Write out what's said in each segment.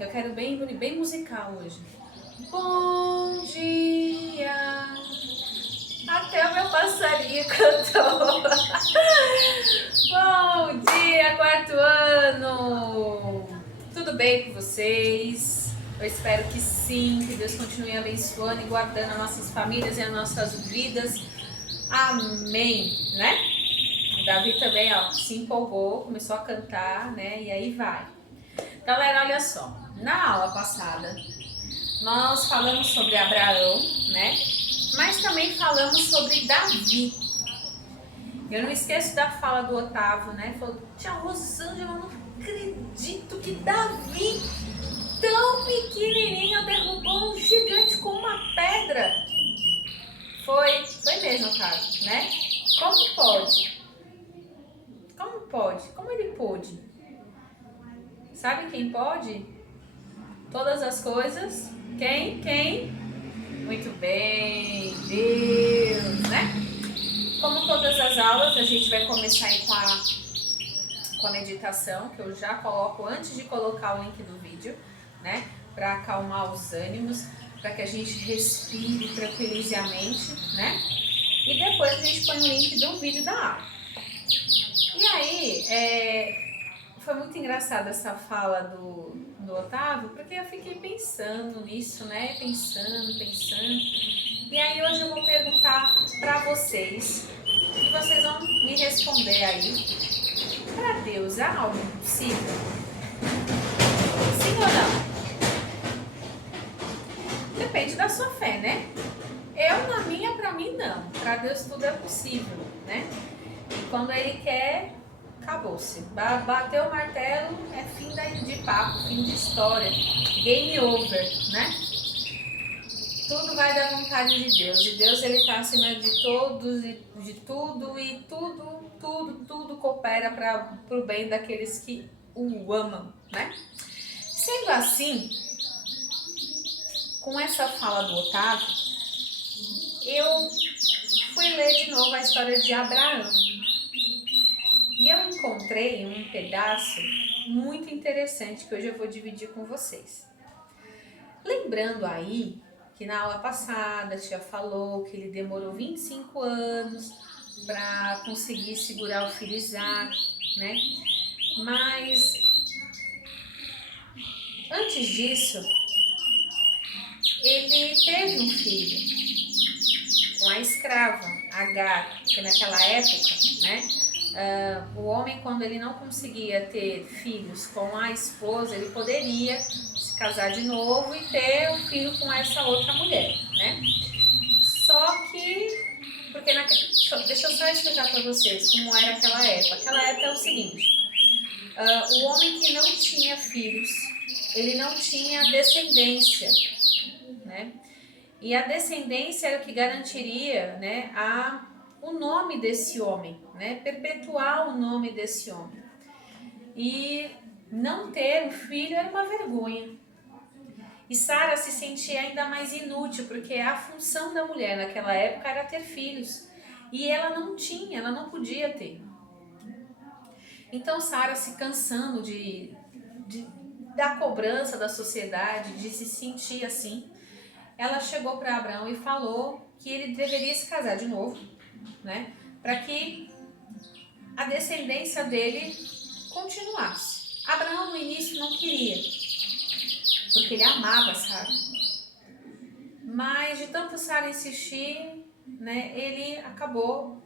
Eu quero bem musical hoje. Bom dia. Até o meu passarinho cantou. Bom dia, quarto ano. Tudo bem com vocês? Eu espero que sim, que Deus continue abençoando e guardando as nossas famílias e as nossas vidas. Amém, né? O Davi também, ó, se empolgou, começou a cantar, né? E aí vai. Galera, olha só. Na aula passada, nós falamos sobre Abraão, né? Mas também falamos sobre Davi. Eu não esqueço da fala do Otávio, né? Falou, tia Rosângela, eu não acredito que Davi, tão pequenininho, derrubou um gigante com uma pedra. Foi mesmo, Otávio, né? Como pode? Como pode? Como ele pôde? Sabe quem pode? Todas as coisas. Quem? Muito bem, Deus, né? Como todas as aulas, a gente vai começar aí com a meditação, que eu já coloco antes de colocar o link do vídeo, né? Para acalmar os ânimos, para que a gente respire, tranquilize a mente, né? E depois a gente põe o link do vídeo da aula. E aí, foi muito engraçada essa fala do Otávio, porque eu fiquei pensando nisso, né? Pensando. E aí hoje eu vou perguntar para vocês, e vocês vão me responder aí. Para Deus é algo impossível? Sim ou não? Depende da sua fé, né? Na minha, para mim, não. Para Deus tudo é possível, né? E quando Ele quer, acabou-se. Bateu o martelo, é fim de papo, fim de história. Game over, né? Tudo vai da vontade de Deus. E Deus, Ele está acima de todos e de tudo. E tudo coopera para o bem daqueles que o amam, né? Sendo assim, com essa fala do Otávio, eu fui ler de novo a história de Abraão. E eu encontrei um pedaço muito interessante que hoje eu vou dividir com vocês. Lembrando aí que na aula passada a tia falou que ele demorou 25 anos para conseguir segurar o filho Isaac, né? Mas antes disso, ele teve um filho com a escrava, Agar, que naquela época, né? O homem, quando ele não conseguia ter filhos com a esposa, ele poderia se casar de novo e ter um filho com essa outra mulher, né? Só que, deixa eu só explicar para vocês como era aquela época. Aquela época é o seguinte, o homem que não tinha filhos, ele não tinha descendência, né? E a descendência era o que garantiria, né, o nome desse homem, né, perpetuar o nome desse homem. E não ter um filho era uma vergonha. E Sara se sentia ainda mais inútil, porque a função da mulher naquela época era ter filhos. E ela não podia ter. Então Sara, se cansando da cobrança da sociedade, de se sentir assim, ela chegou para Abraão e falou que ele deveria se casar de novo, né? Para que a descendência dele continuasse. Abraão no início não queria, porque ele amava Sara. Mas de tanto Sara insistir, né, ele acabou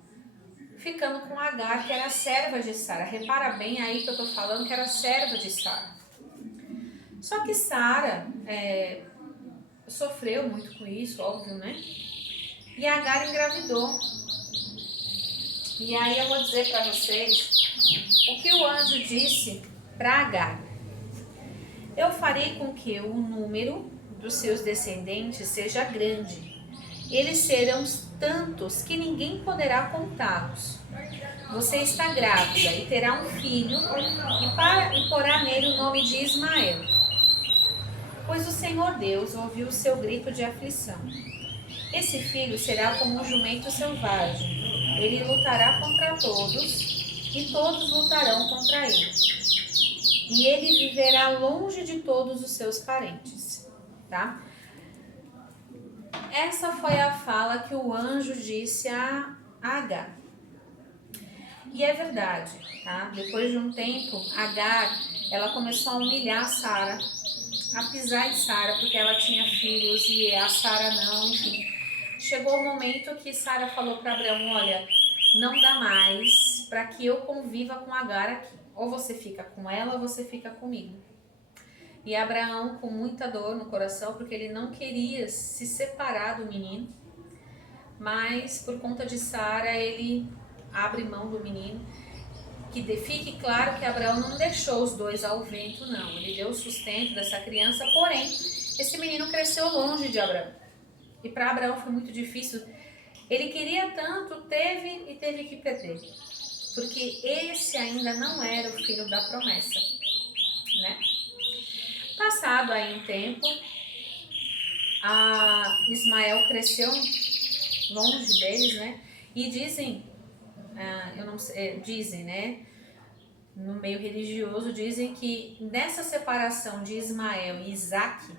ficando com Agar, que era serva de Sara. Repara bem aí que eu tô falando que era serva de Sara. Só que Sara sofreu muito com isso, óbvio, né? E Agar engravidou. E aí eu vou dizer para vocês o que o anjo disse para Agar. Eu farei com que o número dos seus descendentes seja grande. Eles serão tantos que ninguém poderá contá-los. Você está grávida e terá um filho e porá nele o nome de Ismael. Pois o Senhor Deus ouviu o seu grito de aflição. Esse filho será como um jumento selvagem. Ele lutará contra todos e todos lutarão contra ele. e ele viverá longe de todos os seus parentes, tá? Essa foi a fala que o anjo disse a Agar. E é verdade, tá? Depois de um tempo, Agar, ela começou a humilhar Sara, a pisar em Sara, porque ela tinha filhos e a Sara não, enfim. Chegou o momento que Sara falou para Abraão, olha, não dá mais para que eu conviva com Agar aqui. Ou você fica com ela ou você fica comigo. E Abraão, com muita dor no coração, porque ele não queria se separar do menino, mas por conta de Sara, ele abre mão do menino. Que fique claro que Abraão não deixou os dois ao vento, não. Ele deu o sustento dessa criança, porém, esse menino cresceu longe de Abraão. E para Abraão foi muito difícil. Ele queria tanto, teve que perder. Porque esse ainda não era o filho da promessa, né? Passado aí um tempo, Ismael cresceu longe deles, né? E dizem, dizem, né? No meio religioso, dizem que nessa separação de Ismael e Isaque,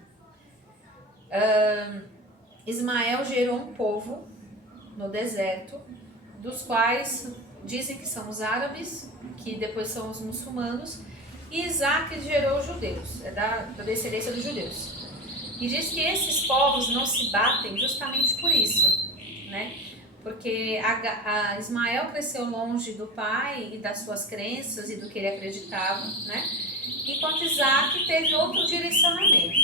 Ismael gerou um povo no deserto, dos quais dizem que são os árabes, que depois são os muçulmanos, e Isaque gerou os judeus, é da descendência dos judeus. E diz que esses povos não se batem justamente por isso, né? Porque Ismael cresceu longe do pai e das suas crenças e do que ele acreditava, né? Enquanto Isaque teve outro direcionamento.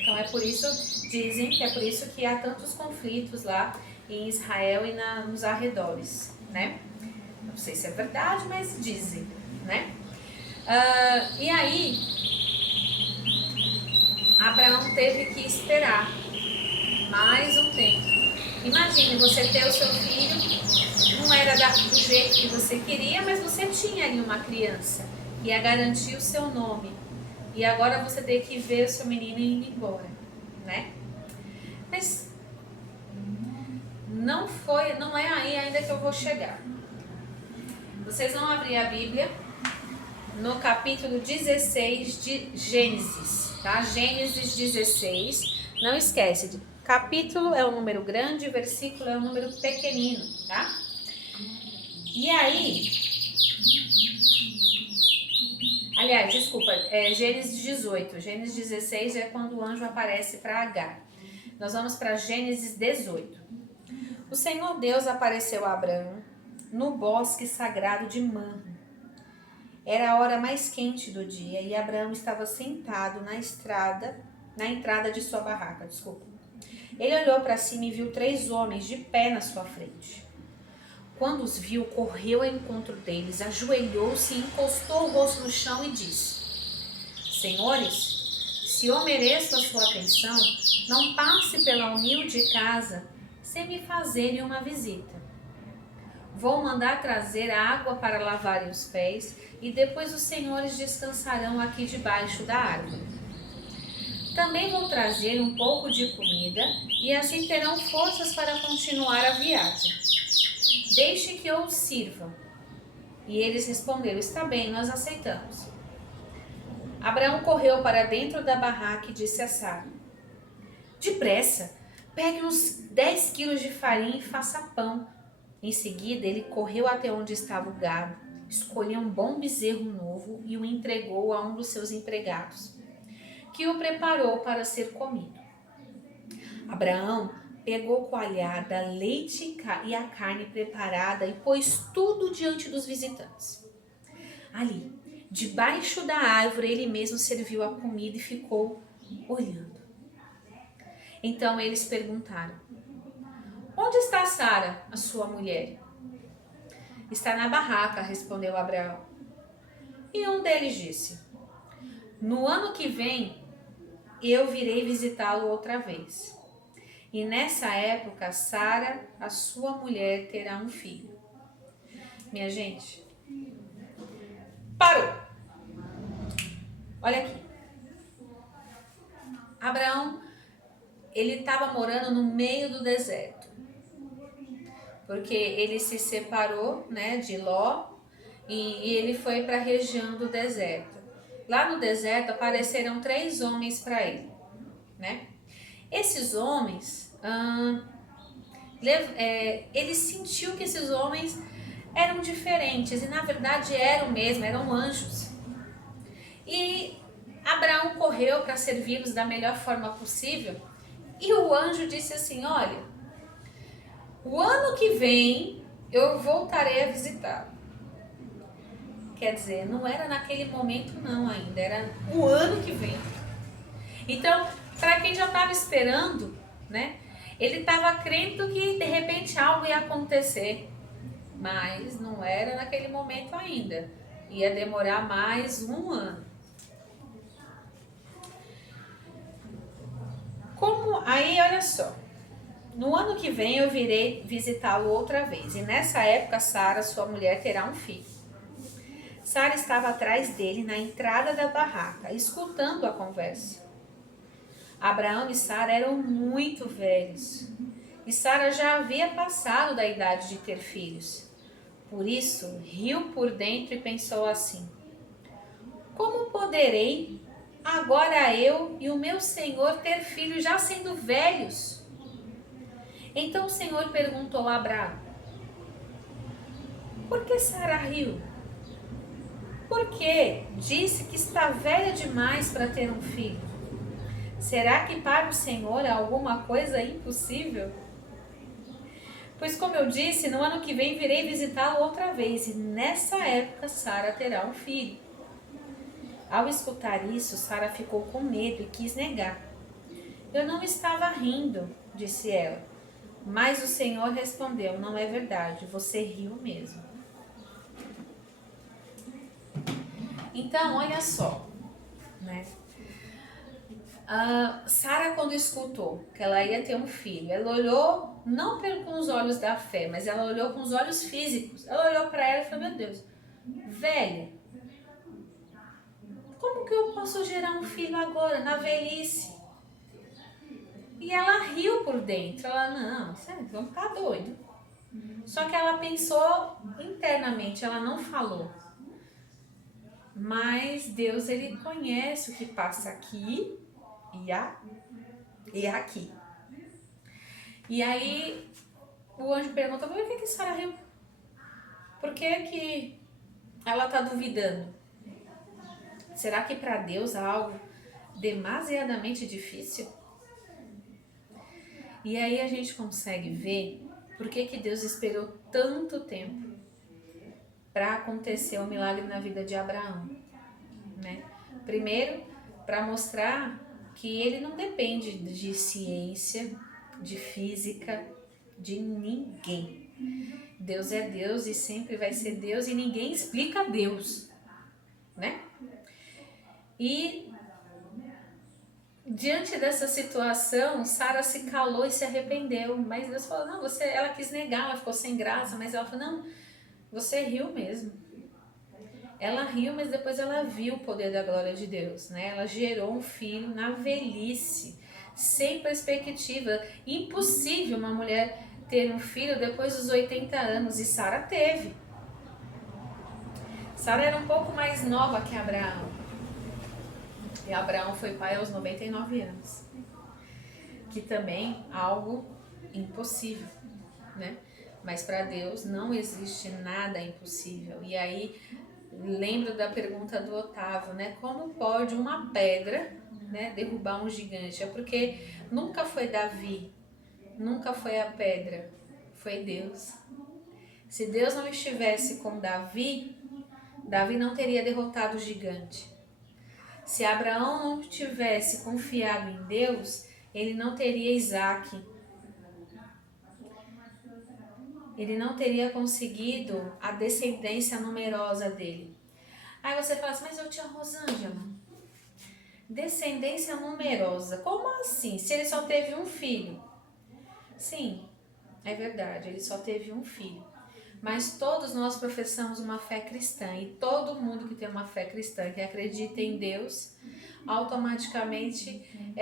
Então é por isso, dizem que é por isso que há tantos conflitos lá em Israel e nos arredores, né? Não sei se é verdade, mas dizem, né? E aí, Abraão teve que esperar mais um tempo. Imagine você ter o seu filho, não era do jeito que você queria, mas você tinha ali uma criança, ia garantir o seu nome. E agora você tem que ver o seu menino indo embora, né? Mas não é aí ainda que eu vou chegar. Vocês vão abrir a Bíblia no capítulo 16 de Gênesis, tá? Gênesis 16. Não esquece, capítulo é um número grande, versículo é um número pequenino, tá? E aí, aliás, desculpa, é Gênesis 18. Gênesis 16 é quando o anjo aparece para Agar. Nós vamos para Gênesis 18. O Senhor Deus apareceu a Abraão no bosque sagrado de Mamre. Era a hora mais quente do dia e Abraão estava sentado na entrada de sua barraca. Ele olhou para cima e viu 3 homens de pé na sua frente. Quando os viu, correu ao encontro deles, ajoelhou-se e encostou o rosto no chão e disse: Senhores, se eu mereço a sua atenção, não passe pela humilde casa sem me fazerem uma visita. Vou mandar trazer água para lavarem os pés e depois os senhores descansarão aqui debaixo da árvore. Também vou trazer um pouco de comida e assim terão forças para continuar a viagem. Deixe que eu os sirva. E eles responderam: está bem, nós aceitamos. Abraão correu para dentro da barraca e disse a Sara: depressa, pegue uns 10 quilos de farinha e faça pão. Em seguida, ele correu até onde estava o gado, escolheu um bom bezerro novo e o entregou a um dos seus empregados, que o preparou para ser comido. Abraão pegou coalhada, leite e a carne preparada e pôs tudo diante dos visitantes. Ali, debaixo da árvore, ele mesmo serviu a comida e ficou olhando. Então eles perguntaram: onde está Sara, a sua mulher? Está na barraca, respondeu Abraão. E um deles disse: no ano que vem, eu virei visitá-lo outra vez. E nessa época, Sara, a sua mulher, terá um filho. Minha gente, parou. Olha aqui. Abraão, ele estava morando no meio do deserto. Porque ele se separou, né, de Ló e ele foi para a região do deserto. lá no deserto apareceram 3 homens para ele, né? Esses homens, ele sentiu que esses homens eram diferentes e na verdade eram mesmo, eram anjos. E Abraão correu para servi-los da melhor forma possível e o anjo disse assim: olha, o ano que vem eu voltarei a visitar. Quer dizer, não era naquele momento não ainda, era o ano que vem. Então, para quem já estava esperando, né? Ele estava crendo que de repente algo ia acontecer, mas não era naquele momento ainda. Ia demorar mais um ano. Aí, olha só. No ano que vem eu virei visitá-lo outra vez. E nessa época, Sara, sua mulher, terá um filho. Sara estava atrás dele na entrada da barraca, escutando a conversa. Abraão e Sara eram muito velhos. E Sara já havia passado da idade de ter filhos. Por isso, riu por dentro e pensou assim: como poderei agora eu e o meu senhor ter filhos já sendo velhos? Então o Senhor perguntou a Abraão: por que Sara riu? Porque disse que está velha demais para ter um filho. Será que para o Senhor há alguma coisa impossível? Pois como eu disse, no ano que vem virei visitá-lo outra vez, e nessa época Sara terá um filho. Ao escutar isso, Sara ficou com medo e quis negar. Eu não estava rindo, disse ela. Mas o Senhor respondeu: não é verdade, você riu mesmo. Então, olha só, né? Sara, quando escutou que ela ia ter um filho, ela olhou não com os olhos da fé, mas ela olhou com os olhos físicos. Ela olhou para ela e falou: meu Deus, velha, como que eu posso gerar um filho agora, na velhice? E ela riu por dentro. Ela: não, você não tá doido. Só que ela pensou internamente, ela não falou. Mas Deus, ele conhece o que passa aqui e aqui. E aí o anjo perguntou: por que Sara riu? Por que ela está duvidando? Será que para Deus há algo demasiadamente difícil? E aí a gente consegue ver por que Deus esperou tanto tempo para acontecer o milagre na vida de Abraão, né? Primeiro, para mostrar que ele não depende de ciência, de física, de ninguém. Deus é Deus e sempre vai ser Deus e ninguém explica Deus, né? E diante dessa situação, Sara se calou e se arrependeu, mas Deus falou: não, ela quis negar, ela ficou sem graça, mas ela falou: não, você riu mesmo. Ela riu, mas depois ela viu o poder da glória de Deus, né? Ela gerou um filho na velhice, sem perspectiva. Impossível uma mulher ter um filho depois dos 80 anos, e Sara teve. Sara era um pouco mais nova que Abraão. E Abraão foi pai aos 99 anos. Que também é algo impossível, né? Mas para Deus não existe nada impossível. E aí, lembro da pergunta do Otávio, né? Como pode uma pedra, né, derrubar um gigante? É porque nunca foi Davi, nunca foi a pedra, foi Deus. Se Deus não estivesse com Davi, Davi não teria derrotado o gigante. Se Abraão não tivesse confiado em Deus, ele não teria Isaac. Ele não teria conseguido a descendência numerosa dele. Aí você fala assim: mas eu tinha Rosângela, descendência numerosa, como assim? Se ele só teve um filho? Sim, é verdade, ele só teve um filho. Mas todos nós professamos uma fé cristã, e todo mundo que tem uma fé cristã, que acredita em Deus, automaticamente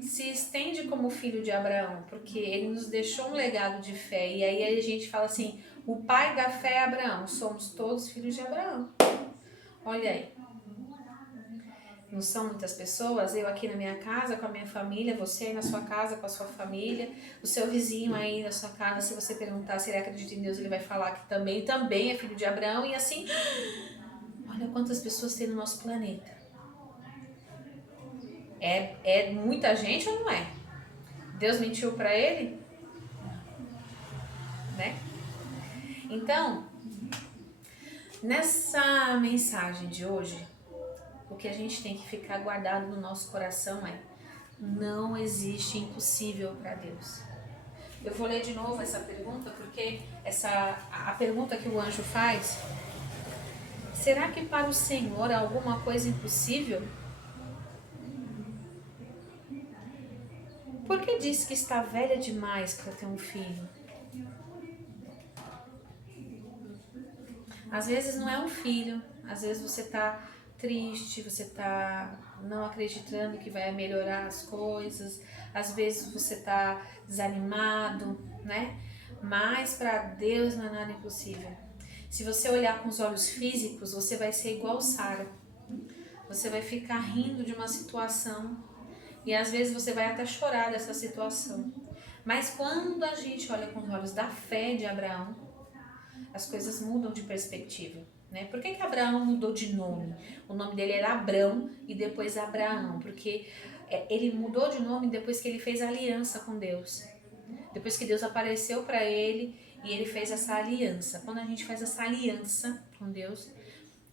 se estende como filho de Abraão, porque ele nos deixou um legado de fé. E aí a gente fala assim: o pai da fé é Abraão, somos todos filhos de Abraão. Olha aí. não são muitas pessoas, eu aqui na minha casa com a minha família, você aí na sua casa com a sua família, o seu vizinho aí na sua casa, se você perguntar se ele acredita em Deus, ele vai falar que também é filho de Abraão, e assim, olha quantas pessoas tem no nosso planeta. É muita gente ou não é? Deus mentiu para ele? Né? Então, nessa mensagem de hoje, o que a gente tem que ficar guardado no nosso coração é: não existe impossível para Deus. Eu vou ler de novo essa pergunta, porque a pergunta que o anjo faz: será que para o Senhor há alguma coisa impossível? Por que diz que está velha demais para ter um filho? Às vezes não é um filho, às vezes você está triste, você está não acreditando que vai melhorar as coisas, às vezes você está desanimado, né? Mas para Deus não é nada impossível. Se você olhar com os olhos físicos, você vai ser igual Sara. Você vai ficar rindo de uma situação e às vezes você vai até chorar dessa situação. Mas quando a gente olha com os olhos da fé de Abraão, as coisas mudam de perspectiva, né? Por que Abraão mudou de nome? O nome dele era Abrão e depois Abraão, porque ele mudou de nome depois que ele fez aliança com Deus. Depois que Deus apareceu para ele e ele fez essa aliança. Quando a gente faz essa aliança com Deus,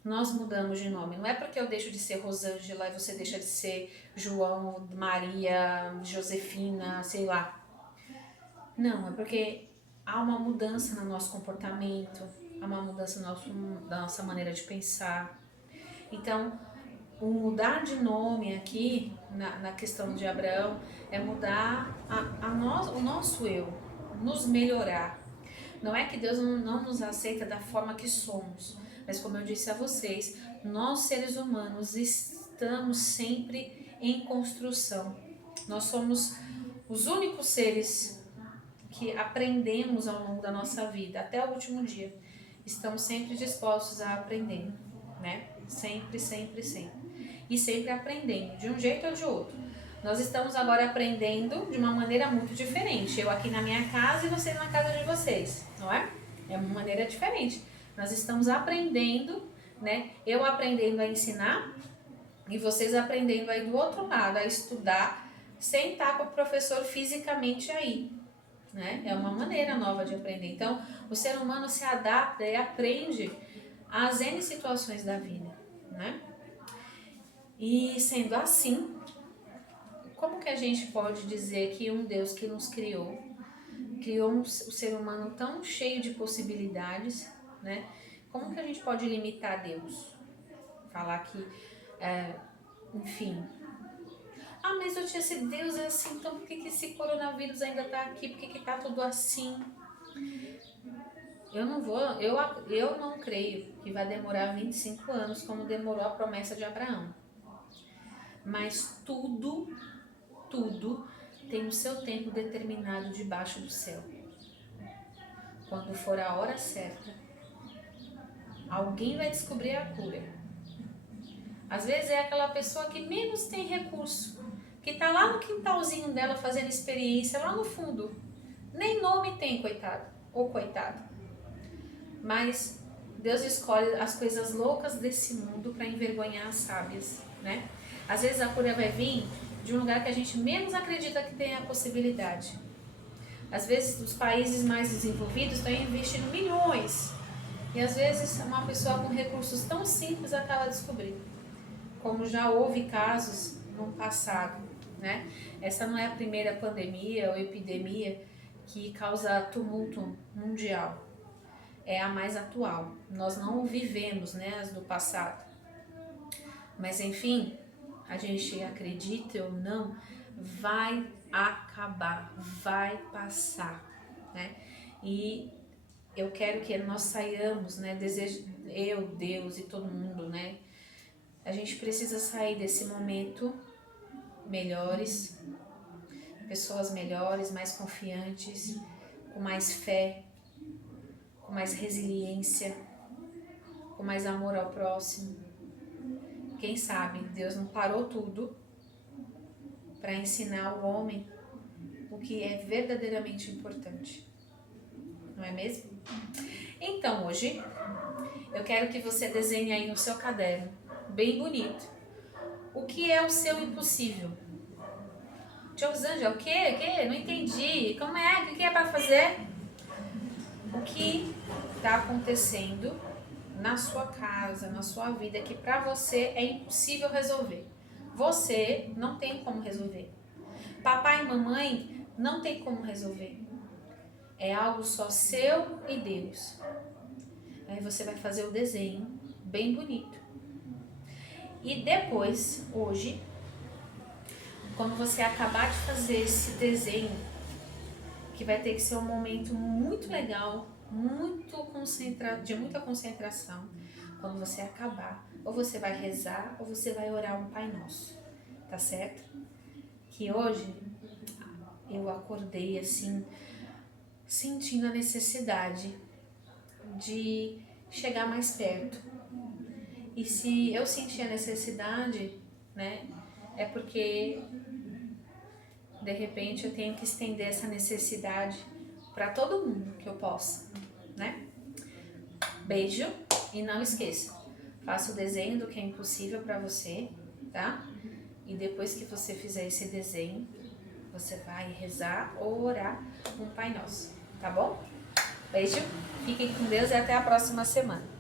nós mudamos de nome. Não é porque eu deixo de ser Rosângela e você deixa de ser João, Maria, Josefina, sei lá. Não, é porque há uma mudança no nosso comportamento, há uma mudança da nossa maneira de pensar. Então, o mudar de nome aqui, na questão de Abraão, é mudar o nosso eu, nos melhorar. Não é que Deus não nos aceita da forma que somos, mas como eu disse a vocês, nós seres humanos estamos sempre em construção. Nós somos os únicos seres que aprendemos ao longo da nossa vida, até o último dia. Estamos sempre dispostos a aprender, né? Sempre, sempre, sempre. E sempre aprendendo, de um jeito ou de outro. Nós estamos agora aprendendo de uma maneira muito diferente. Eu aqui na minha casa e vocês na casa de vocês, não é? É uma maneira diferente. Nós estamos aprendendo, né? Eu aprendendo a ensinar e vocês aprendendo aí do outro lado, a estudar, sem estar com o professor fisicamente aí. Né? É uma maneira nova de aprender. Então, o ser humano se adapta e aprende às N situações da vida, né? E sendo assim, como que a gente pode dizer que um Deus que nos criou o ser humano tão cheio de possibilidades, né? Como que a gente pode limitar Deus? Falar que, enfim... Ah, mas eu tinha, se Deus é assim, então por que esse coronavírus ainda tá aqui? Por que tá tudo assim? Eu não creio que vai demorar 25 anos como demorou a promessa de Abraão. Mas tudo tem o seu tempo determinado debaixo do céu. Quando for a hora certa, alguém vai descobrir a cura. Às vezes é aquela pessoa que menos tem recurso, que tá lá no quintalzinho dela fazendo experiência, lá no fundo. Nem nome tem, coitado ou coitada. Mas Deus escolhe as coisas loucas desse mundo para envergonhar as sábias, né? Às vezes a cura vai vir de um lugar que a gente menos acredita que tem a possibilidade. Às vezes os países mais desenvolvidos estão investindo milhões e às vezes uma pessoa com recursos tão simples acaba descobrindo. Como já houve casos no passado, né? Essa não é a primeira pandemia ou epidemia que causa tumulto mundial. É a mais atual. Nós não vivemos, né, as do passado. Mas enfim, a gente acredita ou não, vai acabar, vai passar, né? E eu quero que nós saiamos, né, eu, Deus e todo mundo, né? A gente precisa sair desse momento melhores, pessoas melhores, mais confiantes, com mais fé, com mais resiliência, com mais amor ao próximo. Quem sabe Deus não parou tudo para ensinar o homem o que é verdadeiramente importante. Não é mesmo? Então hoje eu quero que você desenhe aí no seu caderno, bem bonito, o que é o seu impossível. Tia Rosângela, o quê? Não entendi. Como é? O que é para fazer? O que está acontecendo na sua casa, na sua vida, que para você é impossível resolver. Você não tem como resolver. Papai e mamãe não tem como resolver. É algo só seu e Deus. Aí você vai fazer o desenho bem bonito. E depois, hoje, quando você acabar de fazer esse desenho, que vai ter que ser um momento muito legal, de muita concentração, quando você acabar, ou você vai rezar, ou você vai orar um Pai Nosso, tá certo? Que hoje eu acordei assim, sentindo a necessidade de chegar mais perto. E se eu sentir a necessidade, né, é porque de repente eu tenho que estender essa necessidade para todo mundo que eu possa, né? Beijo e não esqueça, faça o desenho do que é impossível para você, tá? E depois que você fizer esse desenho, você vai rezar ou orar um Pai Nosso, tá bom? Beijo, fiquem com Deus e até a próxima semana.